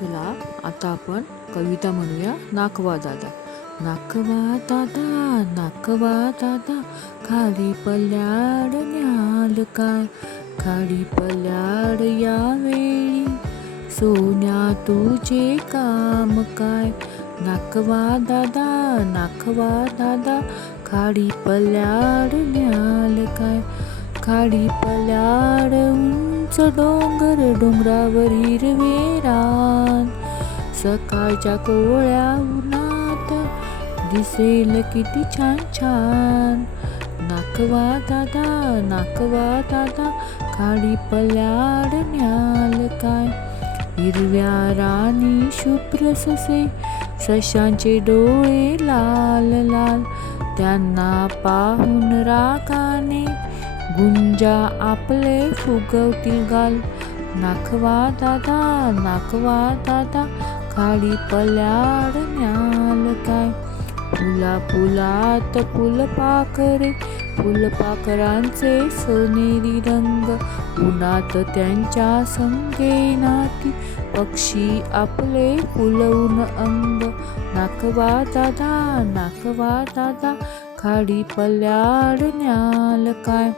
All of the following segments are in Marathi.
चला आता आपण कविता म्हणूया. नाकवा दादा. नाकवा दादा, नाकवा दादा, खाडी पल्याड न्याल काय, खाडी पल्याड यावेळी सोन्या तुझे काम काय. नाकवा दादा, नाकवा दादा, खाडी पल्याड न्याल काय, खाडी पल्याड उंच डोंगर, डोंगरावर हिरवे रान, सकाळच्या कोवळ्या उन्हात दिसेल किती छान छान. नाकवा दादा, नाकवा दादा, खाडी पल्याड न्याल काय. हिरव्या रानी शुभ्र ससे, सशांचे डोळे लाल लाल, त्यांना पाहून रागाने गुंजा आपले फुगवतील गाल. नाकवा दादा, नाकवा दादा, खाडी पल्याड न्याल काय. फुला फुलात फुलपाखरे, फुलपाखरांचे सोनेरी रंग, उन्हात त्यांच्या संगेनाती पक्षी आपले फुलवून अंग. नाकवा दादा, नाकवा दादा, खाडी पल्याड न्याल काय.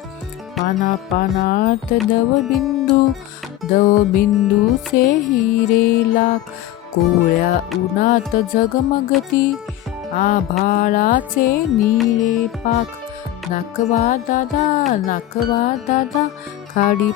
पाना पानात दवबिंदू, दवबिंदूचे हिरे लाख, कोवळ्या उन्हात झगमगती आभाळाचे निळे पाख. नाकवा दादा, नाकवा दादा, खाडी